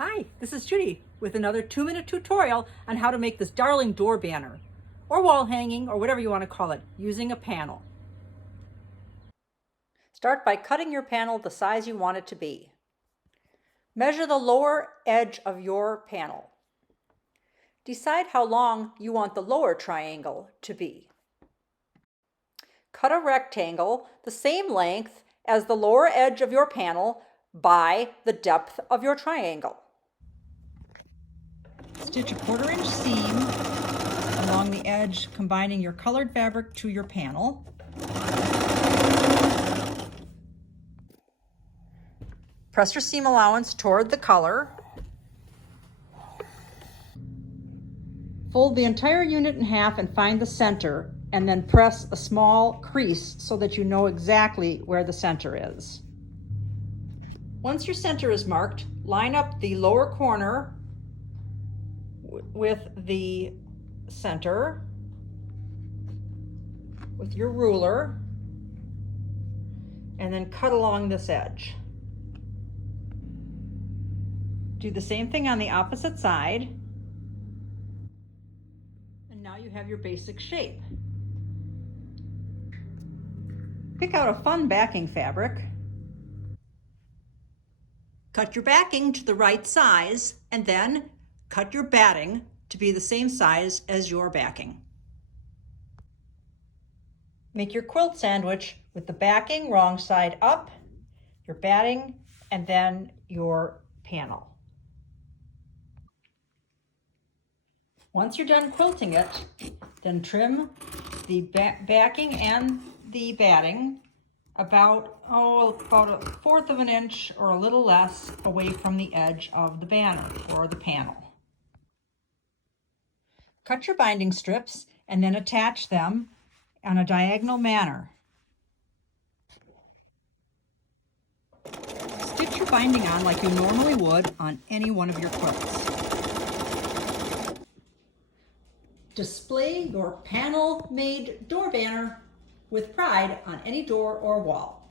Hi, this is Judy with another 2-minute tutorial on how to make this darling door banner or wall hanging or whatever you want to call it using a panel. Start by cutting your panel the size you want it to be. Measure the lower edge of your panel. Decide how long you want the lower triangle to be. Cut a rectangle the same length as the lower edge of your panel by the depth of your triangle. Stitch a 1/4 inch seam along the edge, combining your colored fabric to your panel. Press your seam allowance toward the color. Fold the entire unit in half and find the center, and then press a small crease so that you know exactly where the center is. Once your center is marked, line up the lower corner with the center with your ruler, and then cut along this edge. Do the same thing on the opposite side, and now you have your basic shape. Pick out a fun backing fabric. Cut your backing to the right size, and then cut your batting to be the same size as your backing. Make your quilt sandwich with the backing wrong side up, your batting, and then your panel. Once you're done quilting it, then trim the backing and the batting about 1/4 of an inch or a little less away from the edge of the banner or the panel. Cut your binding strips and then attach them in a diagonal manner. Stitch your binding on like you normally would on any one of your quilts. Display your panel-made door banner with pride on any door or wall.